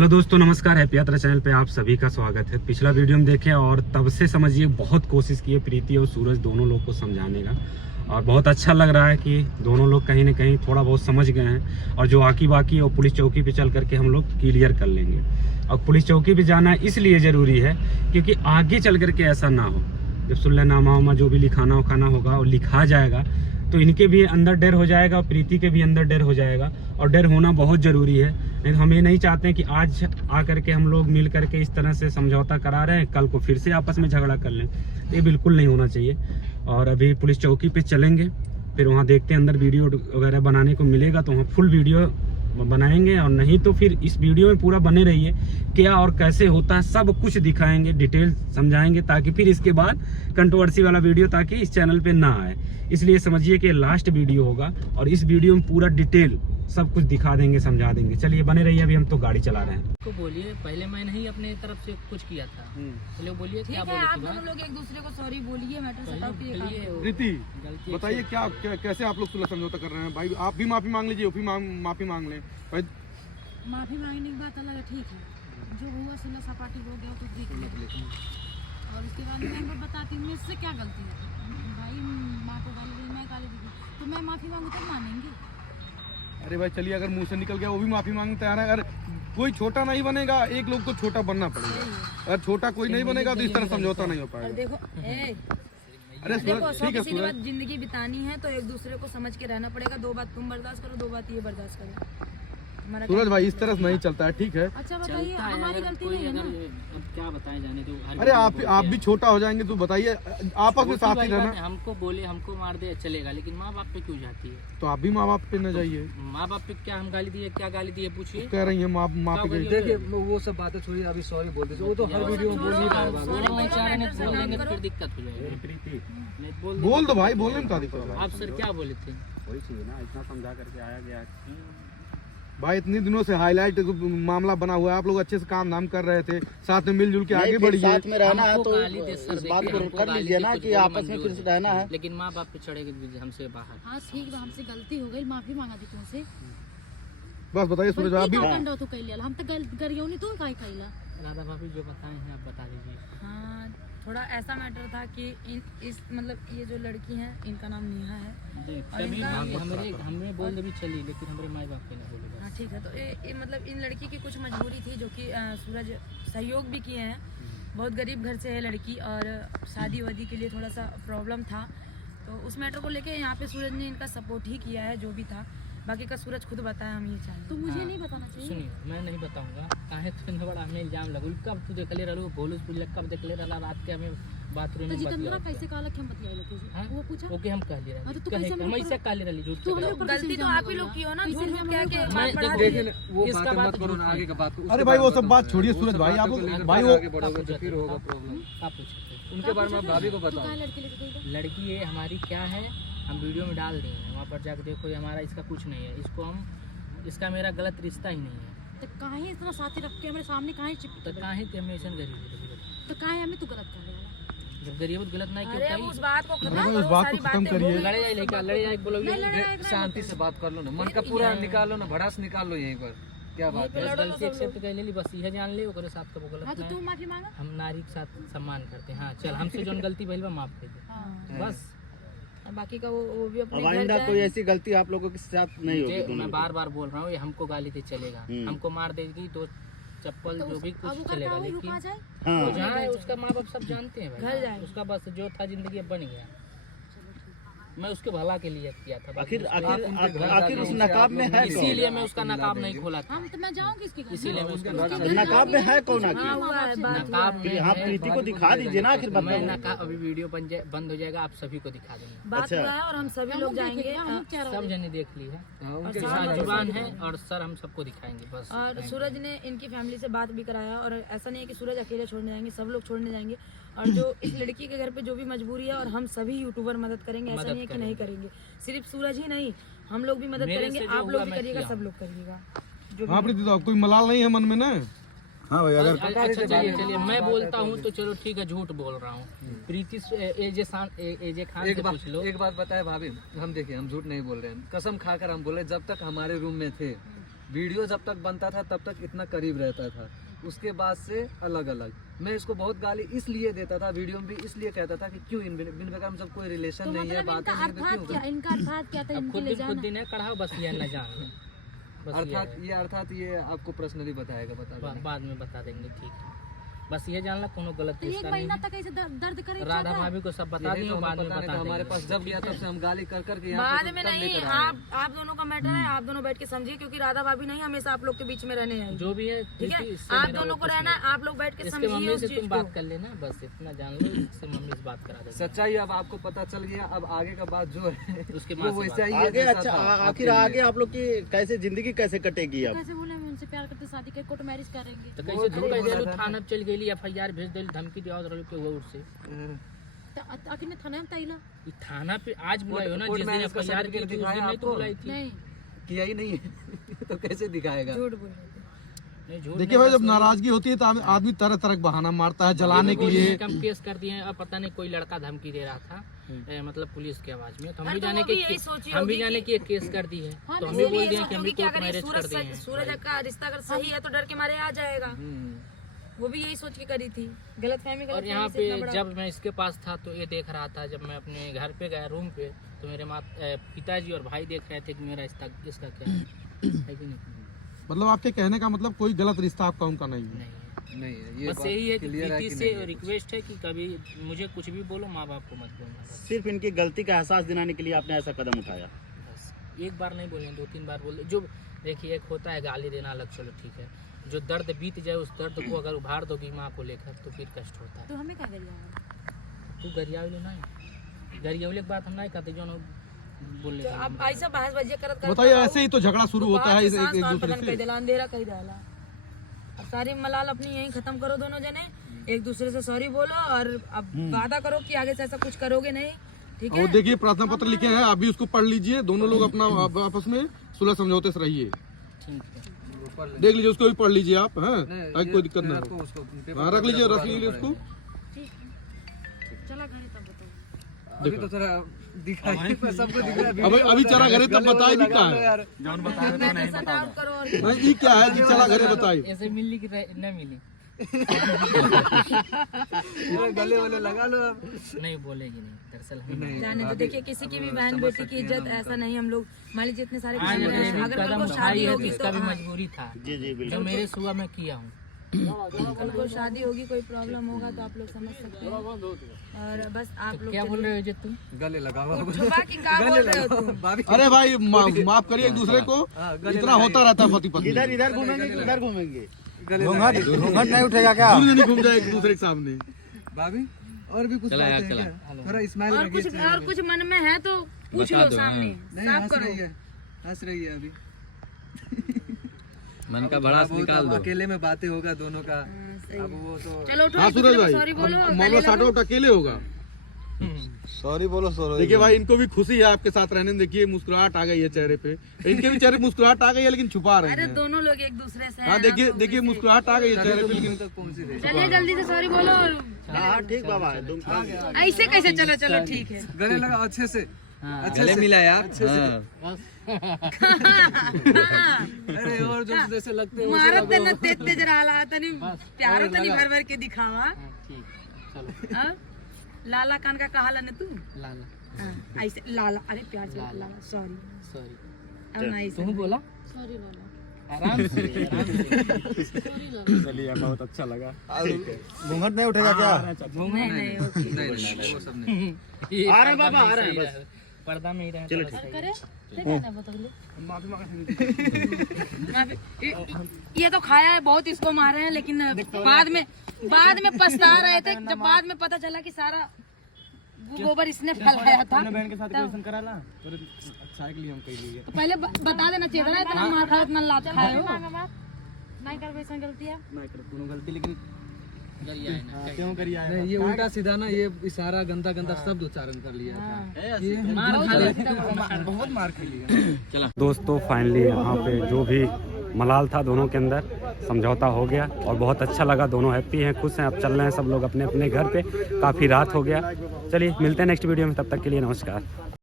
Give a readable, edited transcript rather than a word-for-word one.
Hello दोस्तों, नमस्कार। Happy यात्रा चैनल पे आप सभी का स्वागत है। पिछला वीडियो में देखे और तब से समझिए बहुत कोशिश की है प्रीति और सूरज दोनों लोग को समझाने का, और बहुत अच्छा लग रहा है कि दोनों लोग कहीं ना कहीं थोड़ा बहुत समझ गए हैं। और जो बाकी है वो पुलिस चौकी पे चल करके हम लोग क्लियर कर लेंगे। और पुलिस चौकी पे जाना इसलिए ज़रूरी है क्योंकि आगे चल करके ऐसा ना हो। जब सुलहनामा उमा जो भी लिखाना उखाना होगा और लिखा जाएगा तो इनके भी अंदर डर हो जाएगा और प्रीति के भी अंदर डर हो जाएगा, और डर होना बहुत ज़रूरी है। लेकिन हम ये नहीं चाहते हैं कि आज आकर के हम लोग मिल करके इस तरह से समझौता करा रहे हैं, कल को फिर से आपस में झगड़ा कर लें। तो ये बिल्कुल नहीं होना चाहिए। और अभी पुलिस चौकी पे चलेंगे, फिर वहाँ देखते हैं अंदर वीडियो वगैरह बनाने को मिलेगा तो वहाँ फुल वीडियो बनाएंगे, और नहीं तो फिर इस वीडियो में पूरा बने रहिए। क्या और कैसे होता है सब कुछ दिखाएंगे, डिटेल समझाएंगे, ताकि फिर इसके बाद कंट्रोवर्सी वाला वीडियो ताकि इस चैनल पे ना आए। इसलिए समझिए कि लास्ट वीडियो होगा और इस वीडियो में पूरा डिटेल सब कुछ दिखा देंगे, समझा देंगे। चलिए बने रहिए, अभी हम तो गाड़ी चला रहे हैं। को बोलिए, पहले मैं नहीं अपने तरफ से कुछ किया था। चलिए बोलिए क्या बोलिए। आप दोनों लोग एक दूसरे को सॉरी बोलिए, मैटर सटाओ कि प्रीति बताइए क्या कैसे आप लोग सुलह समझौता कर रहे हैं? भाई आप भी माफी मांग लीजिए, वो भी माफी मांग लें। भाई माफी मांगने की बात अलग है, ठीक है। जो हुआ सुलह सपाटी हो गया तो देख लिया, और उसके बाद मैं बताती हूँ इससे क्या गलती है। भाई माँ को गाली दी, मैं गाली दी, तो मैं माफी मांगू तब मानेंगे। अरे भाई चलिए, अगर मुंह से निकल गया वो भी माफी मांगने तैयार है। अगर कोई छोटा नहीं बनेगा, एक लोग को छोटा बनना पड़ेगा। अगर छोटा कोई नहीं बनेगा तो इस तरह समझौता नहीं हो पाएगा। देखो अरे देखो, किसी के बाद जिंदगी बितानी है तो एक दूसरे को समझ के रहना पड़ेगा। दो बात तुम बर्दाश्त करो, दो बात ये बर्दाश्त करो। सूरज भाई इस तरह नहीं चलता है, ठीक है। अच्छा बताइए, हमारी गलती नहीं है ना। अब क्या बताएं, जाने दो। अरे आप भी छोटा हो जाएंगे तो बताइए, आपस में साथ ही रहना। हमको बोले हमको मार दे चलेगा, लेकिन माँ बाप पे क्यों जाती है? तो आप भी माँ बाप पे न जाइए। माँ बाप पे क्या हम गाली दिए? क्या गाली दिए पूछिए। कह रही है माँ पे। देखिए वो सब बातें छोड़िए, अभी सॉरी बोल दीजिए। वो तो हर वीडियो में बोल ही रहा है। बोल देंगे तो फिर दिक्कत हो जाएगी। बोल दो भाई, बोलने में क्या दिक्कत है? आप सर क्या बोले थे? वही चाहिए ना, इतना समझा करके आया गया। भाई इतने दिनों से हाईलाइट मामला बना हुआ है, आप लोग अच्छे से काम धाम कर रहे थे, साथ में मिलजुल के आगे बढ़िए। साथ में रहना है तो इस बात को कर लीजिए ना कि आपस में फिर से रहना है। लेकिन माँ बाप पे चढ़ेगी हमसे बाहर। हाँ ठीक है, हमसे गलती हो गई, माफी मांगा दी तुमसे। बस बताइए सूरज, आप भी तो कैलिया हम तो गरियो नहीं, तू काई कैला। राधा भाभी जो बताए हैं आप बता दीजिए। हाँ, थोड़ा ऐसा मैटर था कि इस मतलब ये जो लड़की है इनका नाम नेहा है, और हमें बोल दे भी चली, लेकिन हमारे माँ बाप पे नहीं बोले। हाँ ठीक है। तो ये मतलब इन लड़की की कुछ मजबूरी थी, जो कि सूरज सहयोग भी किए हैं। बहुत गरीब घर से है लड़की, और शादी वादी के लिए थोड़ा सा प्रॉब्लम था, तो उस मैटर को लेके यहाँ पे सूरज ने इनका सपोर्ट ही किया है, जो भी था। बाकी का सूरज खुद बताया, हम ये चाहें तो मुझे नहीं बताना चाहिए। सुनिए, मैं नहीं बताऊंगा। काहे तो बड़ा हमें इल्जाम लगल। कब तू देखले रहलू बोलूस पुल, कब देखले रहला रात के हमें बाथरूम में जितना कैसे काला क्यों बतिया लोग हां वो पूछा। ओके हम कह ले रहे तो कैसे हम ऐसे काले रहली झूठ तो गलती तो आप ही लोग की हो ना, झूठ क्या के देखिए वो इसका बात करो ना, आगे का बात। अरे भाई वो सब बात छोड़िए सूरज भाई, आप भाई वो फिर होगा प्रॉब्लम। आप पूछिए उनके बारे में भाभी को बताओ। लड़की ये हमारी क्या है, हम वीडियो में डाल दिए हैं, वहाँ पर जाकर देखो। ये हमारा इसका कुछ नहीं है, इसको हम इसका मेरा गलत रिश्ता ही नहीं है। तो काहे इतना साथी रख के हमारे सामने काहे चिपक? तो काहे ते हमें ऐसा गरीब तो काहे हमें तू गलत कर रहा है? जब गरीब गलत नहीं क्यों कही? उस बात को खत्म करिए। लड़े जाए लेके लड़े जाए बोलोगे, शांति से बात कर लो ना, मन का पूरा निकालो ना, भड़ास निकाल लो यहीं पर। क्या बात है? गलती एक्सेप्ट कर ले ली, बस यह जान ले ओकरे साथ का वो गलत हाँ, तो नहीं। तू माफी मांगा। हम नारी के साथ सम्मान करते हैं। हाँ चल, हमसे जो गलती भइल बा माफ कर दे बस। बाकी का वो भी अपने घर आइंदा जाए। कोई ऐसी गलती आप लोगों के साथ नहीं होगी। मैं बार बार बोल रहा हूँ, ये हमको गाली दे चलेगा, हमको मार देगी, दो चप्पल जो भी कुछ चलेगा, लेकिन वो जहाँ है उसका माँ बाप सब जानते हैं घर जाए। भाई। उसका बस जो था जिंदगी अब बन गया। मैं उसके भला के लिए किया था। आखिर उस नकाब में है, इसीलिए मैं उसका नकाब नहीं खोला था। हम तो मैं जाऊंगी इसके घर। इसीलिए मैं उसका नकाब में है कौन? आखिर नकाब में यहाँ प्रीति को दिखा दीजिए ना। आखिर मैं नकाब अभी वीडियो बंद हो जाएगा, आप सभी को दिखा देंगे। बात हुआ है और हम सभी लोग जाएंगे। सब जने देख ली है, जुबान है, और सर हम सबको दिखाएंगे बस। और सूरज ने इनकी फैमिली से बात भी कराया, और ऐसा नहीं है कि सूरज अकेले छोड़ने जाएंगे, सब लोग छोड़ने जाएंगे। और जो इस लड़की के घर पे जो भी मजबूरी है, और हम सभी यूट्यूबर मदद करेंगे, ऐसा नहीं है कि नहीं करेंगे। सिर्फ सूरज ही नहीं, हम लोग भी मदद करेंगे, आप लोग भी करिएगा, सब लोग करिएगा। हाँ प्रीति साहब, कोई मलाल नहीं है मन में ना? हाँ भाई, अगर अच्छा चलिए मैं बोलता हूँ तो चलो ठीक है, झूठ बोल रहा हूँ। प्रीति एजे खान से पूछ लो। एक बात बताए भाभी, हम देखिए हम झूठ नहीं बोल रहे हैं, कसम खाकर हम बोले जब तक हमारे रूम में थे वीडियो जब तक बनता था तब तक इतना करीब रहता था, उसके बाद से अलग अलग। मैं इसको बहुत गाली इसलिए देता था, वीडियो में भी इसलिए कहता था कि क्यों बिन बेकार जब कोई रिलेशन तो नहीं है, मतलब बातें इनका नहीं, तो अर्थात क्या, क्यों? इनका अर्थात क्या था, अब इनके खुद ले दिन खुद जाना? दिन है कढ़ाओ, बस ये न जान। बस अर्थात ये आपको पर्सनली बताएगा, बता बाद में बता देंगे, ठीक है। बस ये जानना कोनो गलत तो एक रिश्ता नहीं महीना है। तक ऐसे दर्द करे राधा भाभी को सब बता यही दिए, तो हमें बाद में पता नहीं बता था, हमारे देंगे। पास जब गया तब से हम गाली कर करके यहाँ बाद पे में तब नहीं, लेकर आए। आप दोनों का मैटर है, आप दोनों बैठ के समझिए, क्योंकि राधा भाभी नहीं हमेशा आप लोग के बीच में रहने आएगी। जो भी है ठीक है, इससे आप मेरा दोनों वो को कुछ रहना नहीं। है, आप लोग बैठ के इसके समझिए मम्मी उस से चीज तुम को। बात कर लेना, बस इतना जान लो, इससे मम्मी से बात करा देंगे। सच्चाई अब आपको पता चल गया, अब आगे का बात जो है उसके वो माँ से वैसा ही है आगे जैसा अच्छा था आखिर आपके लिए। आगे आप लोग की कैसे जिंदगी कैसे कटेगी अब? कैसे बोले हम उनसे प्यार करते, शादी के कोर्ट मैरिज करेंगे? तो वो कैसे तो झूठ बोला दिलू, था ना। थाना पे चल गेली, एफआईआर भेज दिल, धमकी दिया और के हुआ उससे। तो आखिर ने थाना में तैला ये थाना पे आज बुलाई हो ना, कोर्ट जिस दिन मैरिज का एफआईआर की सर्टिफिकेट थी उस दिखाया दिन नहीं तो आपको? बुलाई थी। नहीं, किया ही नहीं है तो कैसे दिखाएगा? झूठ बोल रहे थे। नहीं, झूठ देखिए नहीं, भाई, जब बस नाराजगी होती है तो आदमी तरह तरह का बहाना मारता है जलाने के लिए। कम केस कर दिए हैं। अब पता नहीं कोई लड़का धमकी दे रहा था, मतलब पुलिस की आवाज में, तो हम अरे भी तो जाने वो के भी यही सोची हम भी होगी जाने कि- की एक केस कर दी है, हाँ, तो हम नहीं, भी बोल ये दिए कि सोची हम होगी भी कि कोर्ट अगर ये मैरिज कर दिए हैं। सूरज का रिश्ता अगर सही है तो डर के मारे आ जाएगा। वो भी यही सोच के करी थी, गलतफहमी और यहाँ पे जब मैं इसके पास था तो ये देख रहा था, जब मैं अपने घर पे गया रूम पे, तो मेरे पिताजी और भाई देख रहे थे कि मेरा इसका क्या है कि नहीं? मतलब आपके कहने का मतलब कोई गलत रिश्ता आपका उनका नहीं है। नहीं है। नहीं है, ये बस बात यही है कि क्लियर है प्रीति कि से नहीं है। रिक्वेस्ट है कि कभी मुझे कुछ भी बोलो, माँ बाप को मत बोलना। बस सिर्फ इनकी गलती का एहसास दिलाने के लिए आपने ऐसा कदम उठाया? बस एक बार नहीं बोले, 2-3 बार बोले। जो देखिए, एक होता है गाली देना अलग, चलो ठीक है, जो दर्द बीत जाए उस दर्द को अगर उभार दोगी माँ को लेकर तो फिर कष्ट होता है। तो हमें क्या करिए? तू गरियावले ना है, गरियावले की बात हम नहीं करते, जो ना बोलने तो का अब ऐसा बहसबाजी करत बताइए, ऐसे ही तो झगड़ा शुरू होता है एक दूसरे से। कही दिला अंधेरा कही दिला। अब सारी मलाल अपनी यहीं खत्म करो, दोनों जने एक दूसरे से सॉरी बोलो और अब वादा करो कि आगे से ऐसा कुछ करोगे नहीं, ठीक है? और देखिए, प्रार्थना पत्र लिखे हैं, अभी उसको पढ़ लीजिए, दोनों लोग अपना आपस में सुलह समझौते से रहिए। ठीक है। देख लीजिए, उसको भी पढ़ लीजिए आप, हैं, नहीं, ताकि कोई दिक्कत ना आपको हो। उसको हाँ, रख लीजिए उसको। चला घरे तब बताओ। अभी तो थोड़ा दिखाई पे सबको दिख रहा है। अभी चला घरे तब बताए भी क्या है। यार पैसा डाउन करो और नहीं, ये क्या है जी, चला घरे बताइए। ऐसे मिली कि न मिली पूरा गले वाले लगा लो अब। नहीं बोलेगी नहीं, दरअसल हम नहीं, जाने तो देखिए, किसी की भी बहन बेटी की इज्जत ऐसा नहीं, हम लोग मान लीजिए इतने सारे आज बहन हैं, अगर कल कदम को उठाई शादी है तो होगी इसका तो भी हाँ, मजबूरी था, जी जी जो बिल्कुल। मेरे सुबह में किया हूँ। कल को शादी होगी, कोई प्रॉब्लम होगा तो आप लोग समझ सकते हैं। और बस आप लोग क्या बोल रहे हो जी तुम? गले लगा हुआ। छुपा कि क्या बोल रहे हो तुम? भाभी अरे भाई, माफ करिए एक दूसरे को, इतना होता रहता है पति पत्नी। इधर इधर घूमेंगे कि उधर घूमेंगे? घूंघट नहीं उठेगा क्या? दूर नहीं घूम जाए एक दूसरे के सामने। भाभी और भी कुछ बातें हैं क्या? थोड़ा स्माइल और कुछ मन में है तो पूछ लो सामने, नहीं, साफ हंस करो। रही है, हंस रही है अभी। मन का भड़ास निकाल दो, अकेले में बातें होगा दोनों का। हाँ, सही अब है। वो तो चलो उठो, हाँ एक दूसरे सूरज को भाई, सॉरी बोलो, मामला गले साटा लगो। उठ अकेले होगा। सॉरी बोलो सॉरी। देखिए भाई, इनको भी खुशी है आपके साथ रहने में। देखिए, मुस्कुराहट आ गई है चेहरे पे, इनके भी चेहरे पे मुस्कुराहट आ गई है, लेकिन छुपा रहे अरे हैं। दोनों लोग एक दूसरे से हैं, हाँ, देखिए आप देखिए, मुस्कुराहट आ गई है चेहरे पे, लेकिन तक पहुंच ही रही। चलिए जल्दी से सॉरी बोलो। और हाँ ठीक बाबा, तुम ऐसे कैसे? चलो चलो ठीक है। गले लगा अच्छे से, अच्छे गले से मिला यार। अच्छे से। अरे और जो जैसे लगते हैं मारत ते न तेज तेज रहा तनी प्यारो तनी भर भर के दिखावा। ठीक, चलो हाँ? लाला कान का कहाला ने तू? लाला, हाँ, ऐसे लाला, अरे प्यार से लाला, सॉरी। सॉरी। अब ना ऐसे तुम बोला सॉरी लाला। आराम से, आराम से। चलिए, बहुत अच्छा लगा। घूंघट नहीं उठेगा क्या? नहीं नहीं ओके। नहीं, वो सब नहीं। ये आ रहे हैं पर्दा बाबा, में आ रहे सही हैं रहे। पर्दा में ही रहे। चलो, तो सही है। करे ये तो खाया है बहुत, इसको मारे हैं, लेकिन बाद में पछता रहे थे जब बाद में पता चला कि सारा गोबर इसने फैलाया था। बहन के साथ क्वेश्चन करा ला, तो अच्छा है के लिए हम कह लिए। तो पहले बता देना चाहिए था, इतना मार खाया, इतना लात खाए हो। नहीं कर वैसा गलती है। नहीं कर कोनो गलती, लेकिन गरिया है ना। क्यों करिए? नहीं, ये उल्टा सीधा ना, ये इशारा गंदा गंदा शब्द उच्चारण कर लिया था। मार खा लेते थे। बहुत मार खा लिया। दोस्तों, फाइनली यहाँ पे जो भी मलाल था दोनों के अंदर समझौता हो गया और बहुत अच्छा लगा। दोनों हैप्पी हैं, खुश हैं। अब चल रहे हैं सब लोग अपने अपने घर पे। काफ़ी रात हो गया। चलिए मिलते हैं नेक्स्ट वीडियो में, तब तक के लिए नमस्कार।